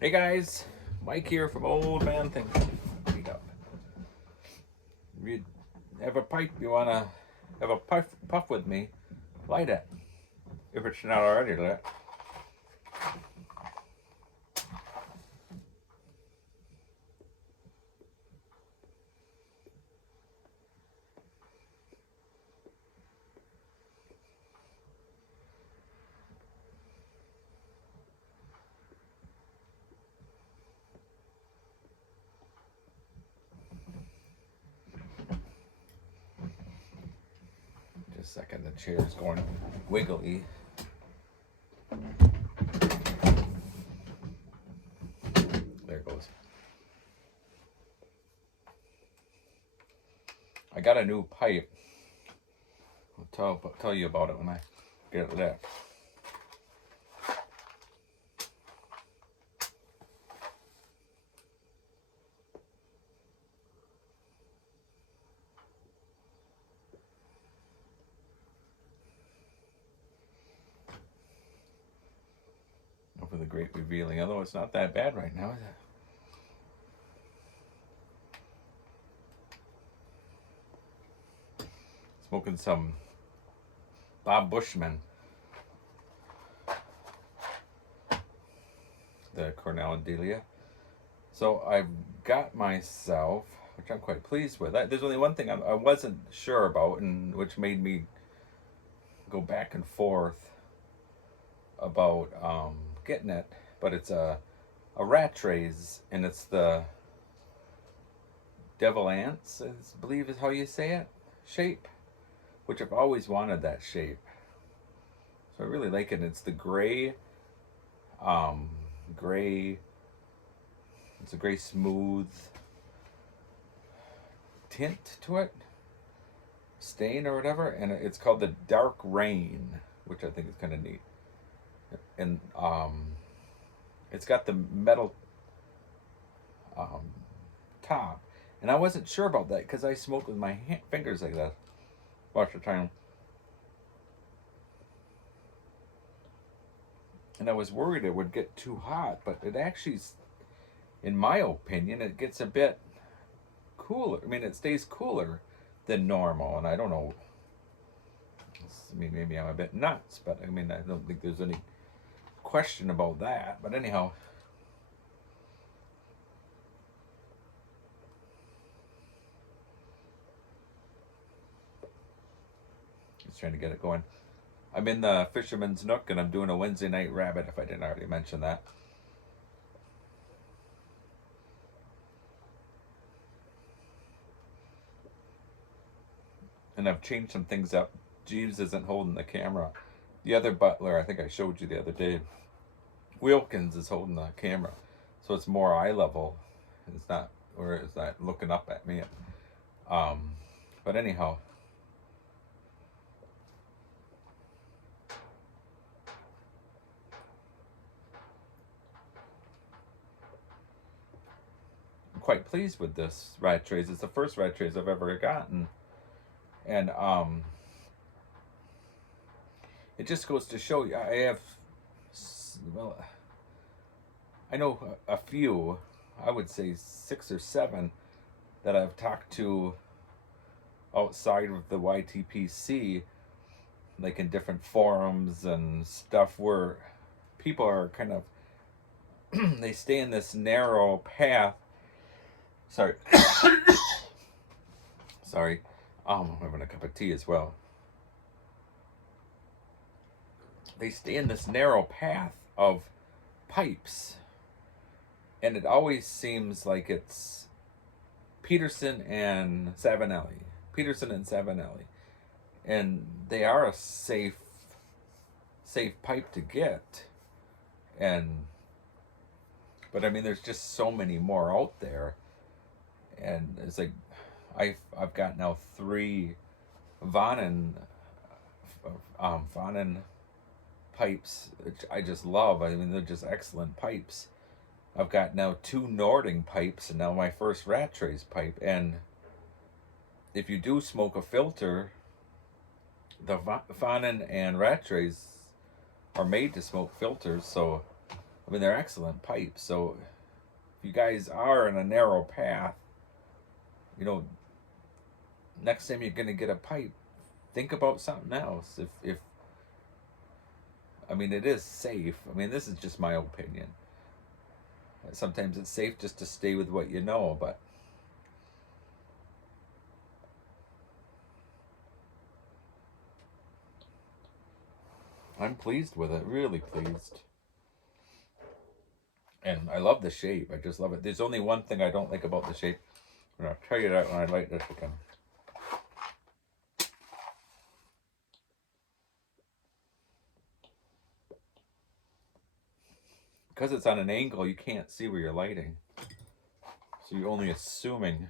Hey guys, Mike here from Old Man Thinking. Meet up. If you have a pipe you wanna have a puff with me, light it. If it's not already lit. Just a second, the chair's going wiggly. There it goes. I got a new pipe. I'll tell you about it when I get it lit. For the great revealing, although it's not that bad right now, is it? Smoking some Bob Bushman, the Cornell and Delia. So I've got myself, which I'm quite pleased with. There's only one thing I wasn't sure about, and which made me go back and forth about getting it. But it's a Rattray's, and it's the Devil Ants, I believe is how you say it, shape, which I've always wanted that shape. So I really like it. It's the gray, gray. It's a gray smooth tint to it, stain or whatever, and it's called the Dark Rain, which I think is kind of neat. And it's got the metal top, and I wasn't sure about that because I smoke with my fingers like that. Watch the time. And I was worried it would get too hot, but it actually, in my opinion, it gets a bit cooler. I mean, it stays cooler than normal, and I don't know. I mean, maybe I'm a bit nuts, but I mean, I don't think there's any question about that. But anyhow, just trying to get it going. I'm in the Fisherman's Nook, and I'm doing a Wednesday night rabbit, if I didn't already mention that. And I've changed some things up. Jeeves isn't holding the camera. The other butler, I think I showed you the other day, Wilkins is holding the camera. So it's more eye level. It's not, or it's not looking up at me. But anyhow, I'm quite pleased with this Rattrays. It's the first Rattrays I've ever gotten. And it just goes to show you, I have, well, I know a few, I would say 6 or 7 that I've talked to outside of the YTPC, like in different forums and stuff, where people are kind of they stay in this narrow path. Sorry. Sorry. I'm having a cup of tea as well. They stay in this narrow path of pipes, and it always seems like it's Peterson and Savinelli. Peterson and Savinelli. And they are a safe pipe to get. But I mean, there's just so many more out there, and it's like I've got now 3 Vonnen pipes, which I just love. I mean, they're just excellent pipes. I've got now 2 Nording pipes, and now my first Rattray's pipe. And if you do smoke a filter, the Vonnen and Rattrays are made to smoke filters, so I mean, they're excellent pipes. So if you guys are in a narrow path, you know, next time you're gonna get a pipe, think about something else. If I mean, it is safe. I mean, this is just my opinion. Sometimes it's safe just to stay with what you know, but I'm pleased with it, really pleased. And I love the shape. I just love it. There's only one thing I don't like about the shape, and I'll tell you that when I light this again. Because it's on an angle, you can't see where you're lighting. So you're only assuming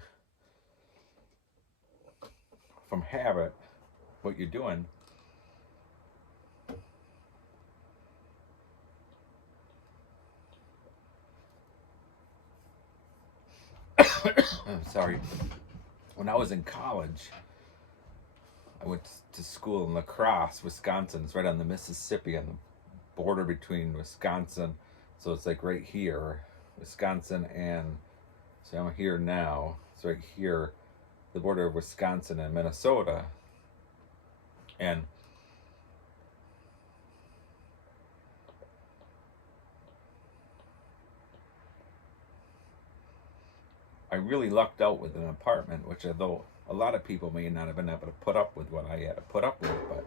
from habit what you're doing. I'm sorry. When I was in college, I went to school in La Crosse, Wisconsin. It's right on the Mississippi, on the border between Wisconsin. So it's like right here, Wisconsin, and so I'm here now. It's right here, the border of Wisconsin and Minnesota. And I really lucked out with an apartment, which although a lot of people may not have been able to put up with what I had to put up with, but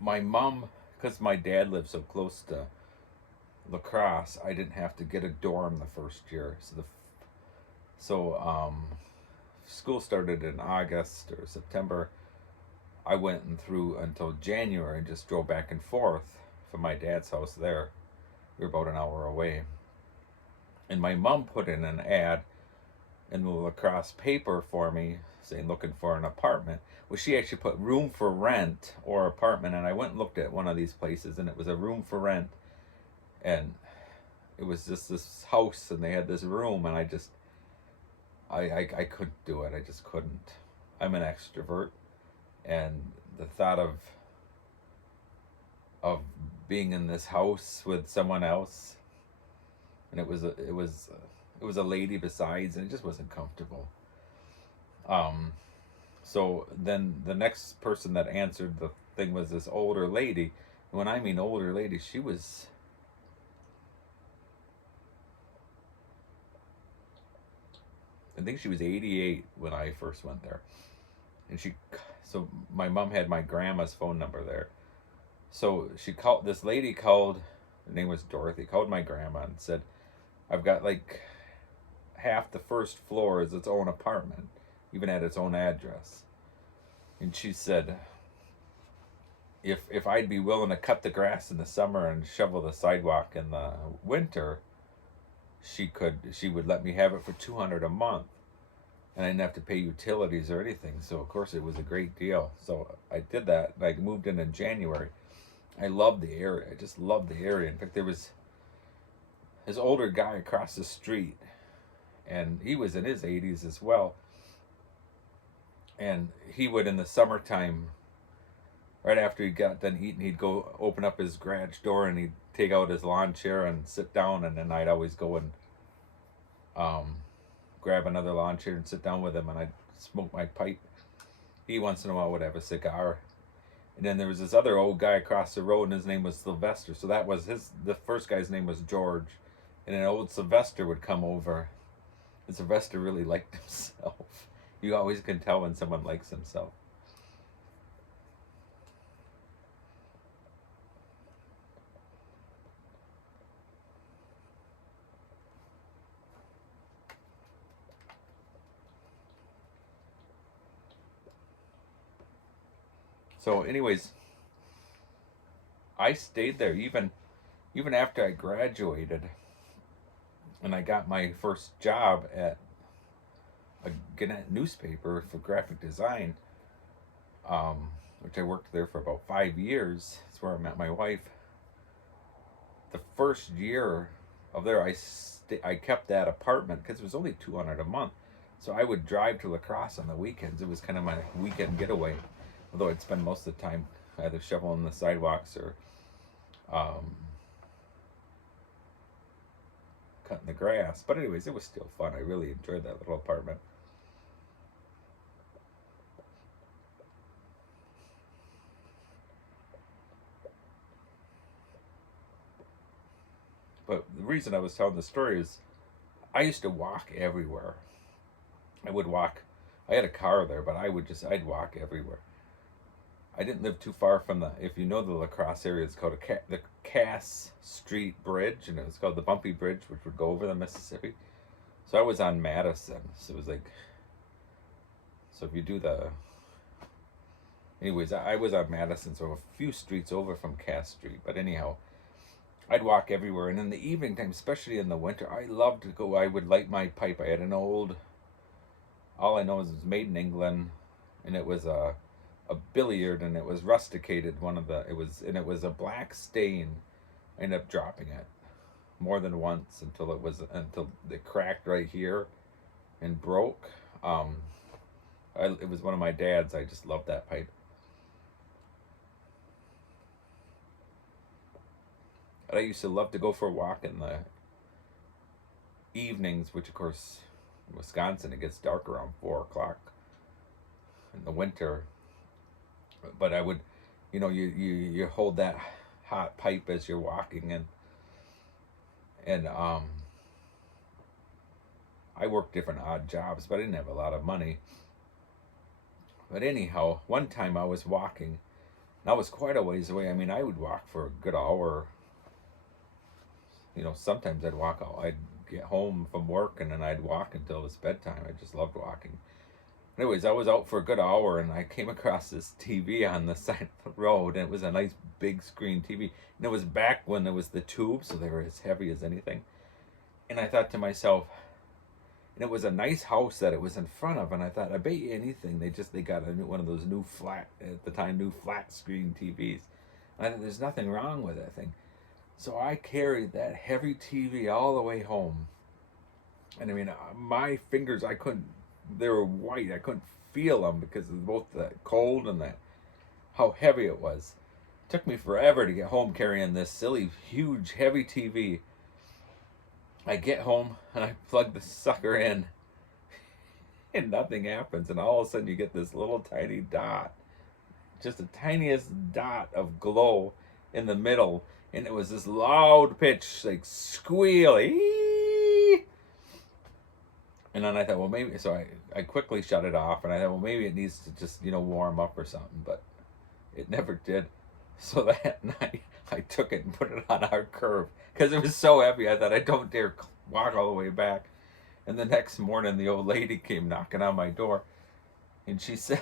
my mom, because my dad lived so close to La Crosse, I didn't have to get a dorm the first year. So school started in August or September. I went and through until January and just drove back and forth from my dad's house there. We were about an hour away. And my mom put in an ad in the La Crosse paper for me saying looking for an apartment. Well, she actually put room for rent or apartment, and I went and looked at one of these places, and it was a room for rent, and it was just this house, and they had this room, and I couldn't do it. I just couldn't. I'm an extrovert, and the thought of being in this house with someone else, and it was a lady besides, and it just wasn't comfortable. So then the next person that answered the thing was this older lady. And when I mean older lady, she was, I think she was 88 when I first went there. And so my mom had my grandma's phone number there. So this lady called, her name was Dorothy, called my grandma and said, I've got like half the first floor is its own apartment, even at its own address. And she said, if I'd be willing to cut the grass in the summer and shovel the sidewalk in the winter, she would let me have it for $200 a month, and I didn't have to pay utilities or anything. So of course it was a great deal. So I did that. I moved in January. I loved the area. I just loved the area. In fact, there was this older guy across the street, and he was in his 80s as well. And he would, in the summertime, right after he got done eating, he'd go open up his garage door and he'd take out his lawn chair and sit down. And then I'd always go and grab another lawn chair and sit down with him, and I'd smoke my pipe. He once in a while would have a cigar. And then there was this other old guy across the road, and his name was Sylvester. So that was the first guy's name was George. And then old Sylvester would come over. And Sylvester really liked himself. You always can tell when someone likes himself. So anyways, I stayed there even after I graduated and I got my first job at a Gannett newspaper for graphic design, which I worked there for about 5 years. That's where I met my wife. The first year of there, I kept that apartment because it was only $200 a month. So I would drive to La Crosse on the weekends. It was kind of my weekend getaway. Although I'd spend most of the time either shoveling the sidewalks or um, cutting the grass. But anyways, it was still fun. I really enjoyed that little apartment. But the reason I was telling the story is I used to walk everywhere. I would walk. I had a car there, but I'd walk everywhere. I didn't live too far from if you know the La Crosse area, it's called the Cass Street Bridge, and it was called the Bumpy Bridge, which would go over the Mississippi. So I was on Madison. So it was like, so if you do anyways, I was on Madison, so a few streets over from Cass Street. But anyhow, I'd walk everywhere, and in the evening time, especially in the winter, I loved to go. I would light my pipe. I had an old, all I know is it was made in England, and it was a billiard, and it was rusticated. It was a black stain. I ended up dropping it more than once until it cracked right here and broke. It was one of my dad's. I just loved that pipe. I used to love to go for a walk in the evenings, which of course in Wisconsin it gets dark around 4 o'clock in the winter. But I would, you hold that hot pipe as you're walking, and I worked different odd jobs, but I didn't have a lot of money. But anyhow, one time I was walking, and I was quite a ways away. I mean, I would walk for a good hour. Sometimes I'd get home from work and then I'd walk until it was bedtime. I just loved walking. Anyways, I was out for a good hour and I came across this TV on the side of the road, and it was a nice big screen TV. And it was back when there was the tubes, so they were as heavy as anything. And I thought to myself, and it was a nice house that it was in front of, and I thought, I bet you anything, they got one of those new flat screen TVs. And I thought, there's nothing wrong with that thing. So I carried that heavy TV all the way home. And I mean, my fingers, they were white. I couldn't feel them because of both the cold and how heavy it was. It took me forever to get home carrying this silly, huge, heavy TV. I get home and I plug the sucker in and nothing happens. And all of a sudden you get this little tiny dot, just the tiniest dot of glow in the middle. And it was this loud pitch, like squeal. And then I thought, well, maybe, so I quickly shut it off, and I thought, well, maybe it needs to just, warm up or something, but it never did. So that night, I took it and put it on our curb, because it was so heavy, I thought, I don't dare walk all the way back. And the next morning, the old lady came knocking on my door, and she said,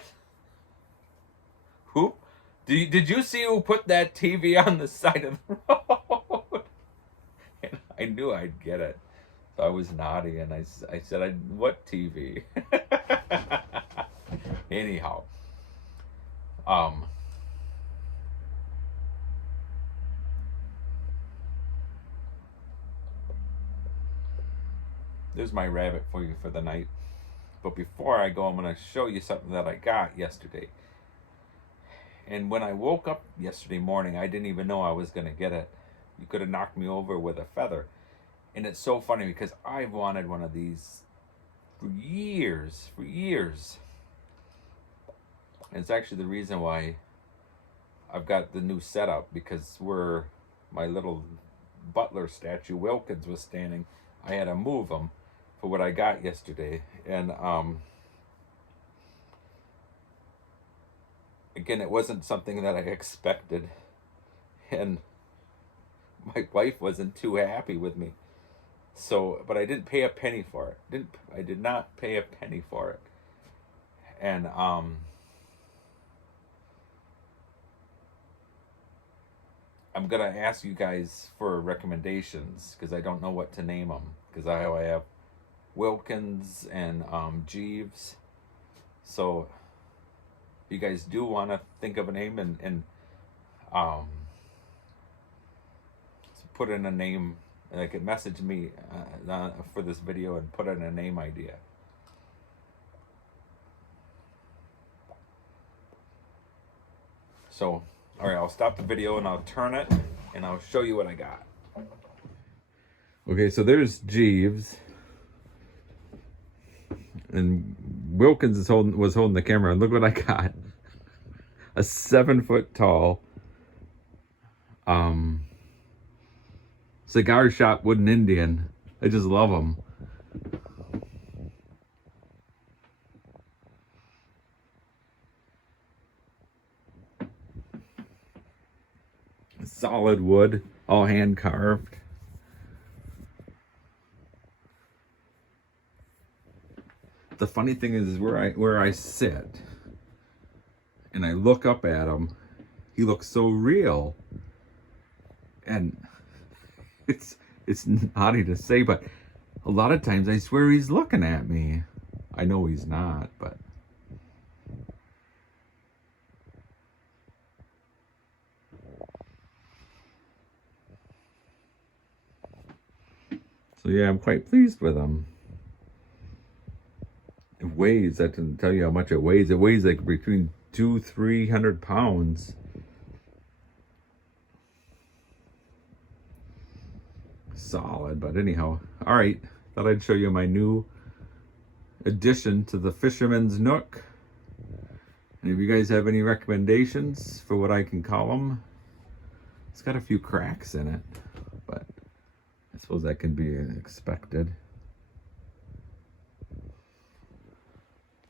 who? Did you see who put that TV on the side of the road? And I knew I'd get it. So I was naughty, and I said, what TV? Anyhow. There's my rabbit for you for the night. But before I go, I'm going to show you something that I got yesterday. And when I woke up yesterday morning, I didn't even know I was going to get it. You could have knocked me over with a feather. And it's so funny because I've wanted one of these for years. And it's actually the reason why I've got the new setup, because where my little butler statue, Wilkins, was standing, I had to move him for what I got yesterday. And again, it wasn't something that I expected, and my wife wasn't too happy with me. So, but I didn't pay a penny for it. I did not pay a penny for it. And I'm gonna ask you guys for recommendations, because I don't know what to name them, because I have Wilkins and Jeeves. So if you guys do want to think of a name and put in a name, like, message me for this video and put in a name idea. So, all right, I'll stop the video and I'll turn it, and I'll show you what I got. Okay, so there's Jeeves. And Wilkins was holding the camera, and look what I got. A 7-foot tall cigar shop wooden Indian. I just love them. Solid wood, all hand carved. The funny thing is where I sit and I look up at him, he looks so real. And it's naughty to say, but a lot of times I swear he's looking at me. I know he's not, but so yeah, I'm quite pleased with him. It weighs, I didn't tell you how much it weighs. It weighs like between 200-300 pounds. Solid, but anyhow. Alright, thought I'd show you my new addition to the Fisherman's Nook. And if you guys have any recommendations for what I can call them, it's got a few cracks in it, but I suppose that can be expected.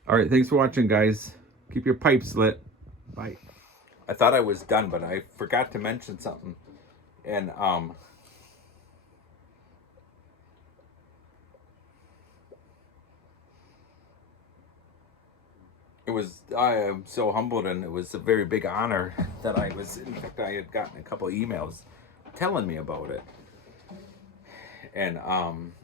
Alright, thanks for watching, guys. Keep your pipes lit. Bye. I thought I was done, but I forgot to mention something. And, I am so humbled, and it was a very big honor that in fact, I had gotten a couple emails telling me about it. And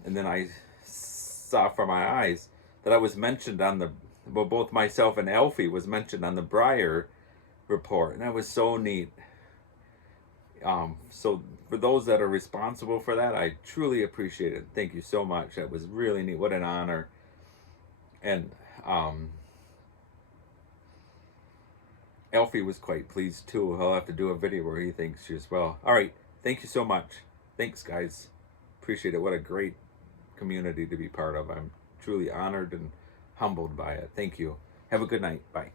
then I saw from my eyes that I was mentioned on both myself and Alfie was mentioned on the Breyer report, and that was so neat. So for those that are responsible for that, I truly appreciate it. Thank you so much. That was really neat. What an honor. And Alfie was quite pleased too. He'll have to do a video where he thanks you as well. All right. Thank you so much. Thanks, guys. Appreciate it. What a great community to be part of. I'm truly honored and humbled by it. Thank you. Have a good night. Bye.